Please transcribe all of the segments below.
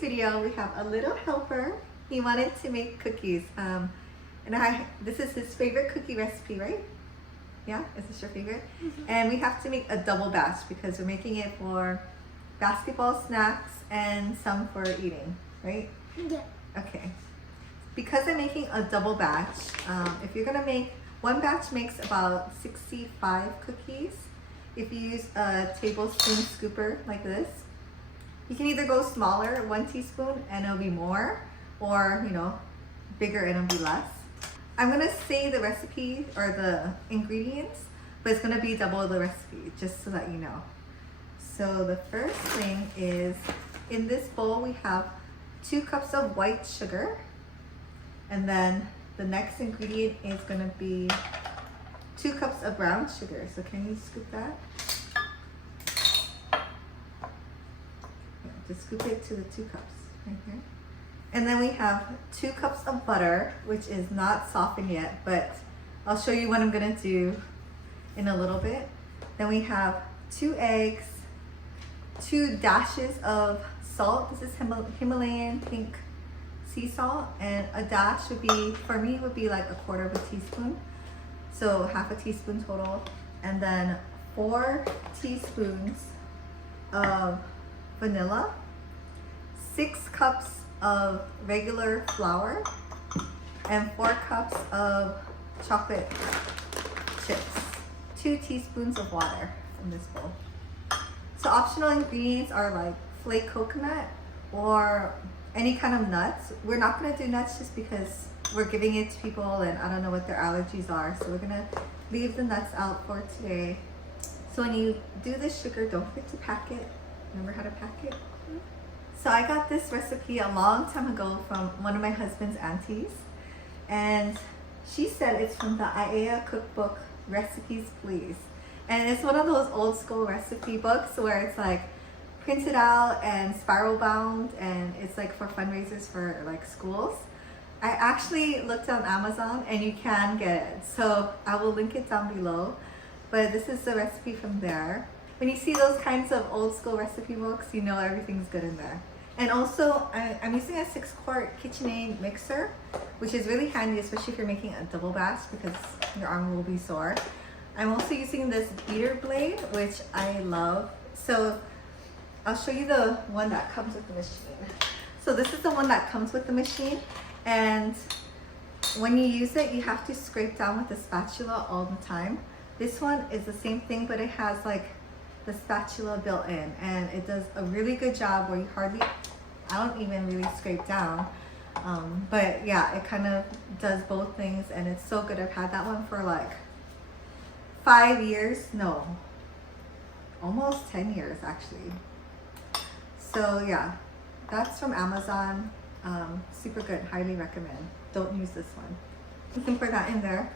video, we have a little helper. He wanted to make cookies. This is his favorite cookie recipe, right? Yeah, is this your favorite? Mm-hmm. And we have to make a double batch because we're making it for basketball snacks and some for eating, right? Yeah. Okay. Because I'm making a double batch, if you're gonna make, one batch makes about 65 cookies. If you use a tablespoon scooper like this, you can either go smaller, 1 teaspoon, and it'll be more, or bigger and it'll be less. I'm gonna say the recipe or the ingredients, but it's gonna be double the recipe, just so that you know. So the first thing is, in this bowl we have 2 cups of white sugar, and then the next ingredient is gonna be 2 cups of brown sugar. So can you scoop that? Just scoop it to the 2 cups right here. And then we have 2 cups of butter, which is not softened yet, but I'll show you what I'm gonna do in a little bit. Then we have 2 eggs, 2 dashes of salt. This is Himalayan pink sea salt, and a dash would be, for me, would be like 1/4 of a teaspoon. So half a teaspoon total. And then 4 teaspoons of vanilla, 6 cups of regular flour, and 4 cups of chocolate chips, 2 teaspoons of water in this bowl. So optional ingredients are like flake coconut or any kind of nuts. We're not gonna do nuts just because we're giving it to people and I don't know what their allergies are. So we're gonna leave the nuts out for today. So when you do the sugar, don't forget to pack it. Remember how to pack it? So I got this recipe a long time ago from one of my husband's aunties, and she said it's from the cookbook, Recipes Please. And it's one of those old school recipe books where it's like printed out and spiral bound, and it's like for fundraisers for like schools. I actually looked on Amazon and you can get it, so I will link it down below, but this is the recipe from there. When you see those kinds of old school recipe books, you know everything's good in there. And also, I'm using a 6-quart KitchenAid mixer, which is really handy, especially if you're making a double batch because your arm will be sore. I'm also using this beater blade, which I love. So I'll show you the one that comes with the machine. So this is the one that comes with the machine, and when you use it, you have to scrape down with the spatula all the time. This one is the same thing, but it has like the spatula built in, and it does a really good job where I don't even really scrape down, but yeah, it kind of does both things, and it's so good. I've had that one for like 5 years, no, almost 10 years actually. So yeah, that's from Amazon. Super good, highly recommend. Don't use this one. You can put that in there.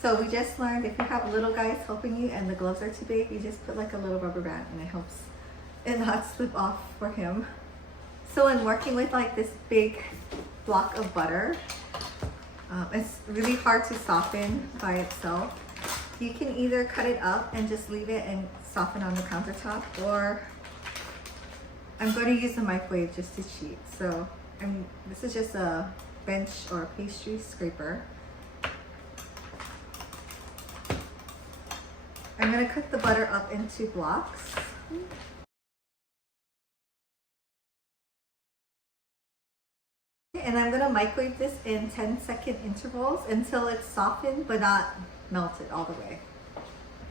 So we just learned, if you have little guys helping you and the gloves are too big, you just put like a little rubber band and it helps it not slip off for him. So in working with like this big block of butter, it's really hard to soften by itself. You can either cut it up and just leave it and soften on the countertop, or I'm going to use the microwave just to cheat. So this is just a bench or pastry scraper. I'm going to cut the butter up into blocks. And I'm going to microwave this in 10-second intervals until it's softened but not melted all the way.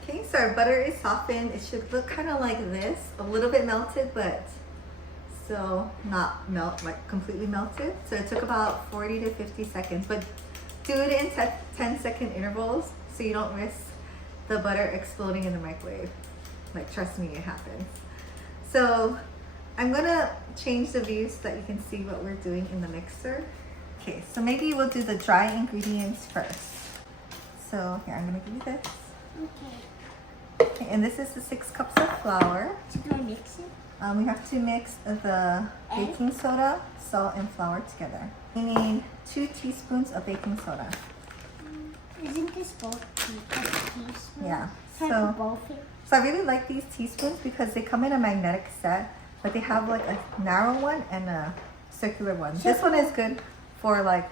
Okay, so our butter is softened. It should look kind of like this, a little bit melted, but still not like completely melted. So it took about 40 to 50 seconds, but do it in 10-second intervals so you don't risk the butter exploding in the microwave. Like, trust me, it happens. So I'm gonna change the view so that you can see what we're doing in the mixer. Okay, so maybe we'll do the dry ingredients first. So here, I'm gonna give you this. Okay, and this is the 6 cups of flour. Should I mix it? We have to mix the baking soda, salt, and flour together. We need 2 teaspoons of baking soda. Isn't this both teaspoons? Yeah. Can I put both in? So I really like these teaspoons because they come in a magnetic set, but they have like a narrow one and a circular one. This one is good for like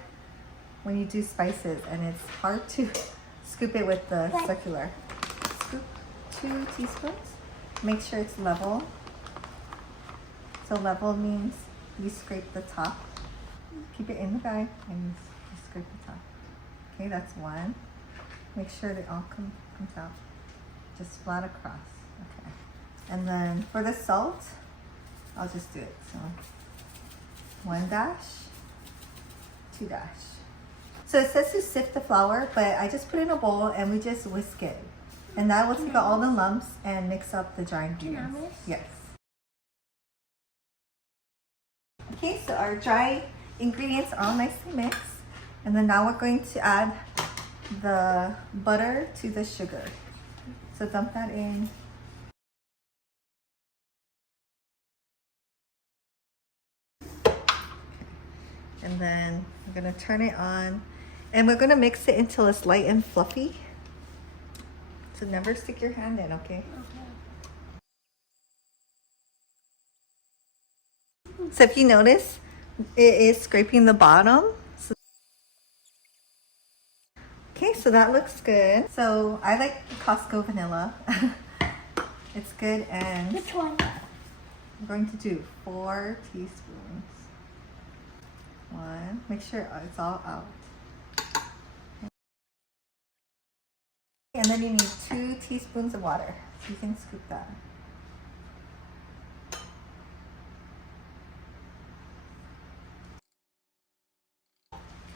when you do spices and it's hard to scoop it with the circular. Scoop 2 teaspoons. Make sure it's level. So level means you scrape the top. Keep it in the bag and you scrape the top. Okay, that's 1. Make sure it all comes out. Just flat across. Okay. And then for the salt, I'll just do it. So 1 dash, 2 dash. So it says to sift the flour, but I just put it in a bowl and we just whisk it. And that will take out all the lumps and mix up the dry ingredients. Yes. Okay, so our dry ingredients are all nicely mixed. And then now we're going to add the butter to the sugar. So dump that in. And then we're gonna turn it on and we're gonna mix it until it's light and fluffy. So never stick your hand in, okay? So if you notice, it is scraping the bottom. Okay, so that looks good. So I like the Costco vanilla. It's good. And which one? I'm going to do 4 teaspoons. 1, make sure it's all out. And then you need 2 teaspoons of water. So you can scoop that.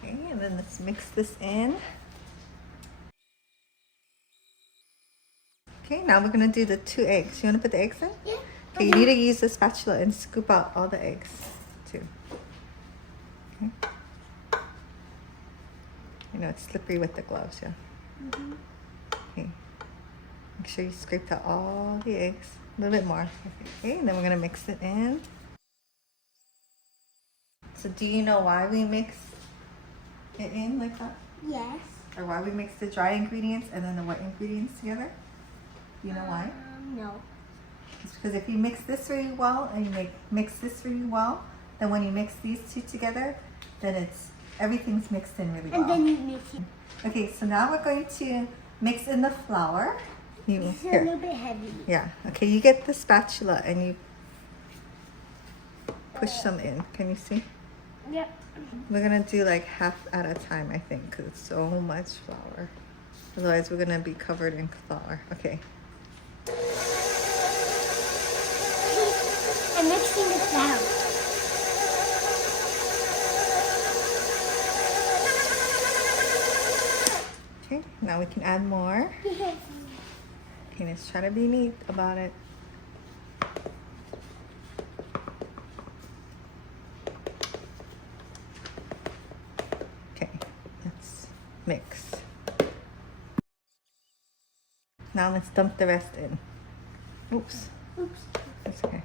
Okay, and then let's mix this in. Okay, now we're gonna do the 2 eggs. You wanna put the eggs in? Yeah. Okay, you need to use the spatula and scoop out all the eggs too. Okay. You know, it's slippery with the gloves, yeah. Okay. Make sure you scrape out all the eggs. A little bit more. Okay, and then we're gonna mix it in. So do you know why we mix it in like that? Yes. Or why we mix the dry ingredients and then the wet ingredients together? Do you know why? No. It's because if you mix this really well and you mix this really well, then when you mix these 2 together, then everything's mixed in really well. And then you mix it. Okay, so now we're going to mix in the flour. It's a little bit heavy. Yeah. Okay, you get the spatula and you push some in. Can you see? Yep. We're gonna do like half at a time, I think, because it's so much flour. Otherwise, we're gonna be covered in flour. Okay. I'm mixing it down. Okay, now we can add more. Okay, let's try to be neat about it. Okay, let's mix. Now let's dump the rest in. Oops. Oops. That's okay.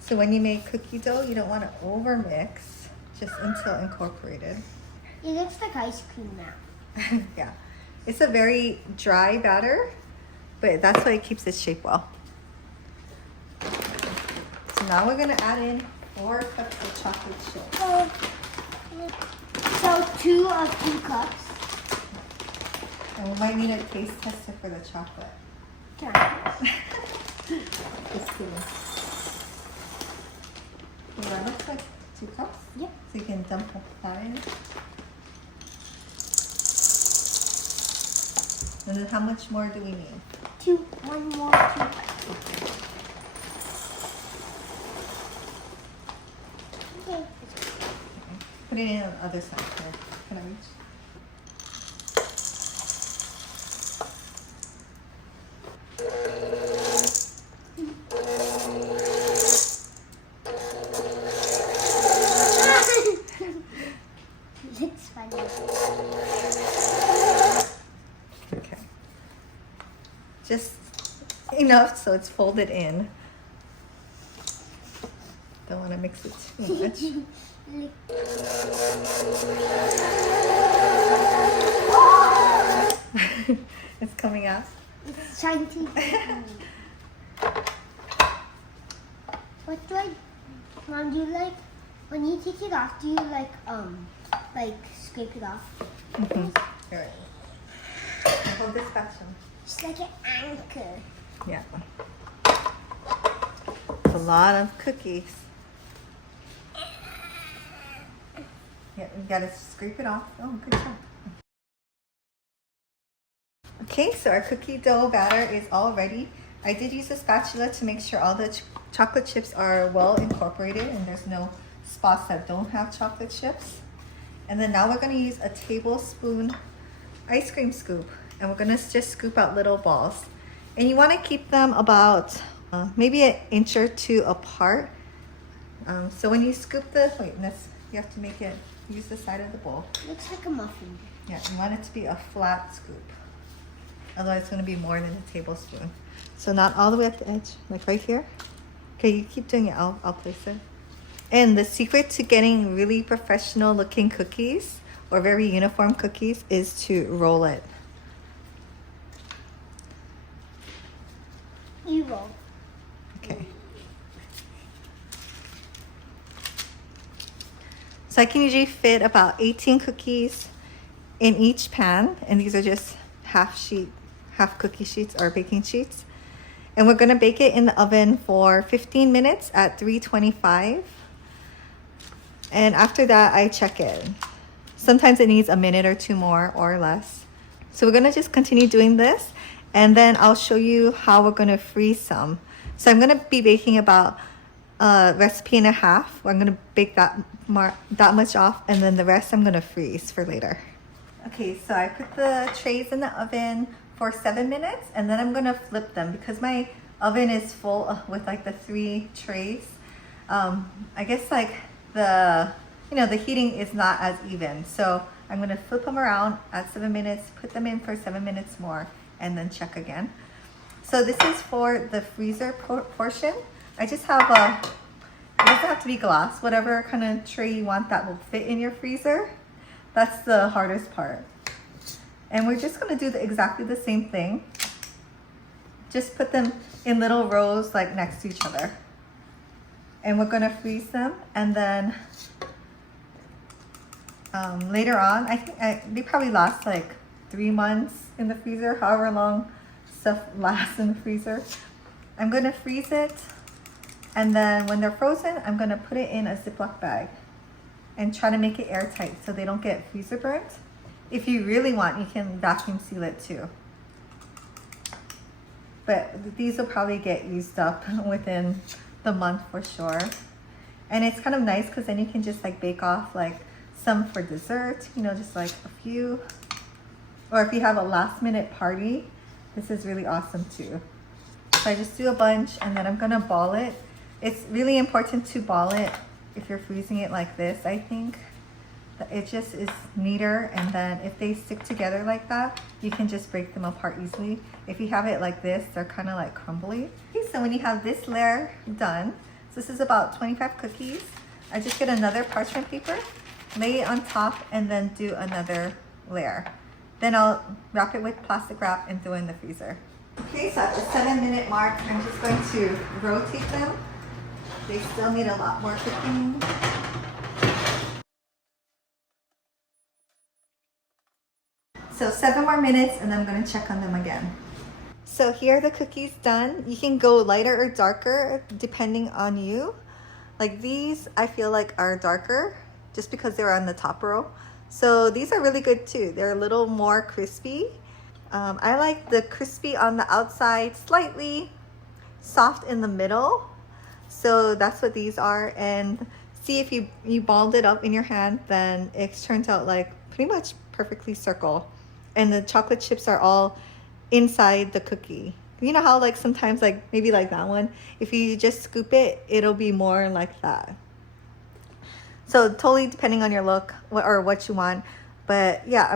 So when you make cookie dough, you don't want to over mix, just until incorporated. It looks like ice cream now. Yeah, it's a very dry batter, but that's why it keeps its shape well. So now we're gonna add in 4 cups of chocolate chip. So 2 of 2 cups. And we might need a taste tester for the chocolate. Just kidding. Okay, that looks like 2 cups. Yep. So you can dump that in. And then how much more do we need? 2. 1 more 2 cups. Okay. Put it in on the other side. Here. Can I reach? It's funny. Okay. Just enough so it's folded in. Don't want to mix it too much. It's coming out. It's trying to. What do I? Mom, do you like when you take it off? Do you like scrape it off? Mm-hmm. Here. Hold this fashion. It's like an anchor. Yeah. It's a lot of cookies. Yeah, you gotta scrape it off. Oh, good job. Okay, so our cookie dough batter is all ready. I did use a spatula to make sure all the chocolate chips are well incorporated and there's no spots that don't have chocolate chips. And then now we're gonna use a tablespoon ice cream scoop and we're gonna just scoop out little balls. And you wanna keep them about maybe an inch or two apart. So when you scoop you have to make it, use the side of the bowl. Looks like a muffin. Yeah, you want it to be a flat scoop. Otherwise it's gonna be more than a tablespoon. So not all the way at the edge, like right here. Okay, you keep doing it, I'll place it. And the secret to getting really professional looking cookies or very uniform cookies is to roll it. You roll. Okay. So I can usually fit about 18 cookies in each pan, and these are just half cookie sheets or baking sheets. And we're gonna bake it in the oven for 15 minutes at 325. And after that, I check it. Sometimes it needs a minute or two more or less. So we're gonna just continue doing this, and then I'll show you how we're gonna freeze some. So I'm gonna be baking about a recipe and a half. I'm gonna bake that much off, and then the rest I'm gonna freeze for later. Okay, so I put the trays in the oven for 7 minutes, and then I'm gonna flip them because my oven is full with like the 3 trays. I guess like the heating is not as even, so I'm gonna flip them around at 7 minutes, put them in for 7 minutes more, and then check again. So this is for the freezer portion. I just have it doesn't have to be glass, whatever kind of tray you want that will fit in your freezer. That's the hardest part. And we're just gonna do exactly the same thing. Just put them in little rows like next to each other. And we're gonna freeze them, and then later on, I think they probably last like 3 months in the freezer, however long stuff lasts in the freezer. I'm gonna freeze it, and then when they're frozen, I'm gonna put it in a Ziploc bag and try to make it airtight so they don't get freezer burnt. If you really want, you can vacuum seal it too. But these will probably get used up within the month for sure. And it's kind of nice because then you can just like bake off like some for dessert, just like a few. Or if you have a last minute party, this is really awesome too. So I just do a bunch, and then I'm gonna ball it. It's really important to ball it if you're freezing it like this, I think. It just is neater, and then if they stick together like that, you can just break them apart easily. If you have it like this, they're kind of like crumbly. Okay, so when you have this layer done, so this is about 25 cookies, I just get another parchment paper, lay it on top, and then do another layer. Then I'll wrap it with plastic wrap and throw it in the freezer. Okay, so at the 7-minute mark, I'm just going to rotate them. They still need a lot more cooking. So 7 more minutes, and then I'm gonna check on them again. So here are the cookies done. You can go lighter or darker depending on you. Like these, I feel like are darker just because they're on the top row. So these are really good too. They're a little more crispy. I like the crispy on the outside, slightly soft in the middle. So that's what these are. And see, if you balled it up in your hand, then it turns out like pretty much perfectly circle. And the chocolate chips are all inside the cookie. You know how like sometimes like maybe like that one, if you just scoop it, it'll be more like that. So totally depending on your look or what you want. But yeah,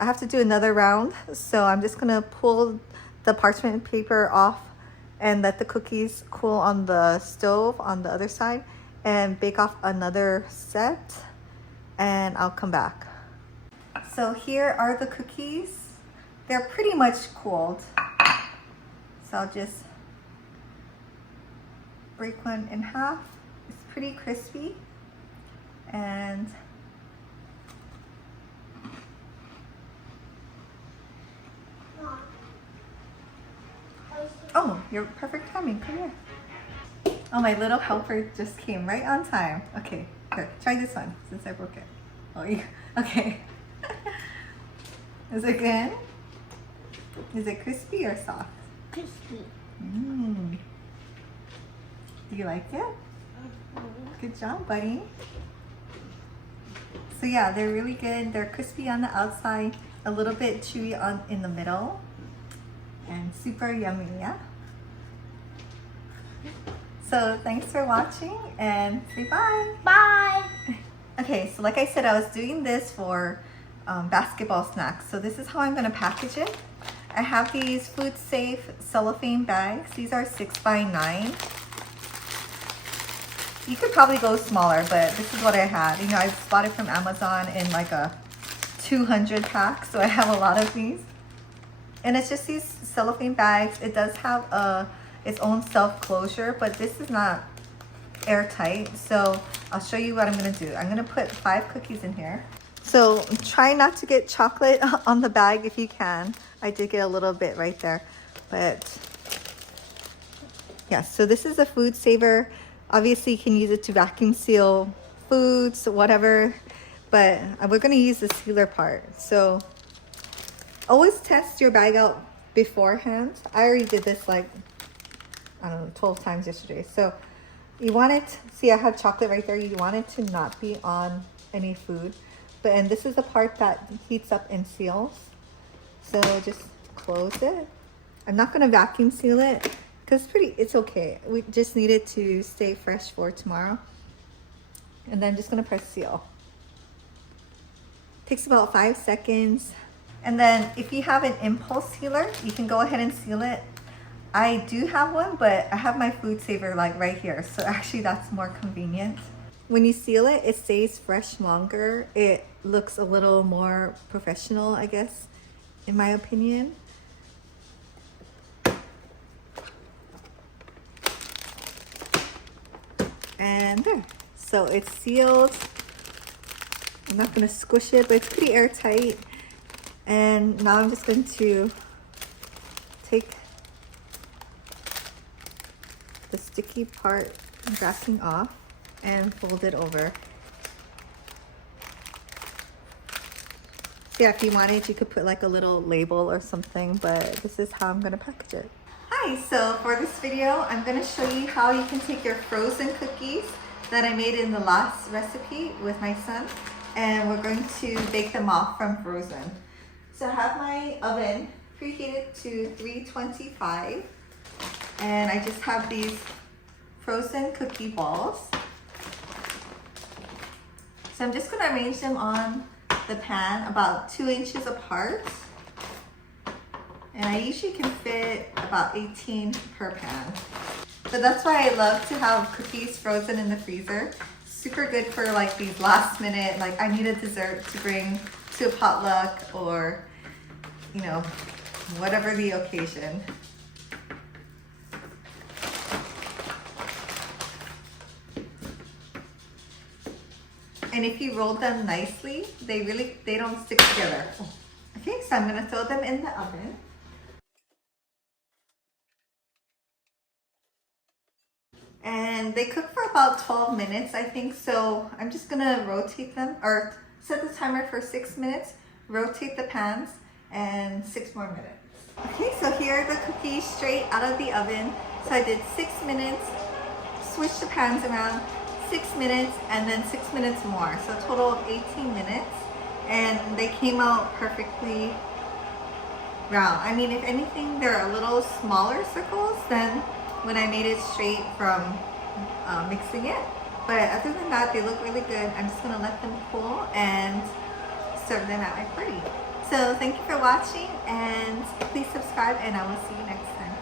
I have to do another round. So I'm just gonna pull the parchment paper off and let the cookies cool on the stove on the other side and bake off another set. and I'll come back. So here are the cookies. They're pretty much cooled. So I'll just break one in half. It's pretty crispy. And oh, you're perfect timing. Come here. Oh, my little helper just came right on time. Okay, here, try this one since I broke it. Oh, you, okay. Is it good? Is it crispy or soft? Crispy. Mmm. Do you like it? Good job, buddy. So yeah, they're really good. They're crispy on the outside, a little bit chewy on in the middle, and super yummy, yeah? So thanks for watching and say bye. Bye. Okay, so like I said, I was doing this for basketball snacks. So this is how I'm gonna package it. I have these food safe cellophane bags. These are 6 by 9. You could probably go smaller, but this is what I had. You know, I bought it from Amazon in like a 200 pack, so I have a lot of these. And it's just these cellophane bags. It does have its own self-closure, but this is not airtight. So I'll show you what I'm gonna do. I'm gonna put 5 cookies in here. So try not to get chocolate on the bag if you can. I did get a little bit right there, but yeah, so this is a food saver. Obviously you can use it to vacuum seal foods, whatever, but we're gonna use the sealer part. So always test your bag out beforehand. I already did this like, I don't know, 12 times yesterday. So you want it, see I have chocolate right there. You want it to not be on any food. And this is the part that heats up and seals. So just close it. I'm not gonna vacuum seal it because it's okay. We just need it to stay fresh for tomorrow. And then I'm just gonna press seal. Takes about 5 seconds. And then if you have an impulse sealer, you can go ahead and seal it. I do have one, but I have my food saver like right here. So actually that's more convenient. When you seal it, it stays fresh longer. It looks a little more professional, I guess, in my opinion. And there. So it's sealed. I'm not gonna squish it, but it's pretty airtight. And now I'm just going to take the sticky part, wrapping off, and fold it over. So yeah, if you wanted, you could put like a little label or something, but this is how I'm gonna package it. Hi, so for this video, I'm gonna show you how you can take your frozen cookies that I made in the last recipe with my son, and we're going to bake them off from frozen. So I have my oven preheated to 325, and I just have these frozen cookie balls. So I'm just gonna arrange them on the pan about 2 inches apart. And I usually can fit about 18 per pan. But that's why I love to have cookies frozen in the freezer. Super good for like these last minute, like I need a dessert to bring to a potluck or, you know, whatever the occasion. And if you roll them nicely, they don't stick together. Okay, so I'm gonna throw them in the oven. And they cook for about 12 minutes, I think. So I'm just gonna rotate them, or set the timer for 6 minutes, rotate the pans, and 6 more minutes. Okay, so here are the cookies straight out of the oven. So I did 6 minutes, switch the pans around, 6 minutes, and then 6 minutes more. So a total of 18 minutes. And they came out perfectly round. I mean, if anything, they're a little smaller circles than when I made it straight from mixing it. But other than that, they look really good. I'm just gonna let them cool and serve them at my party. So thank you for watching, and please subscribe, and I will see you next time.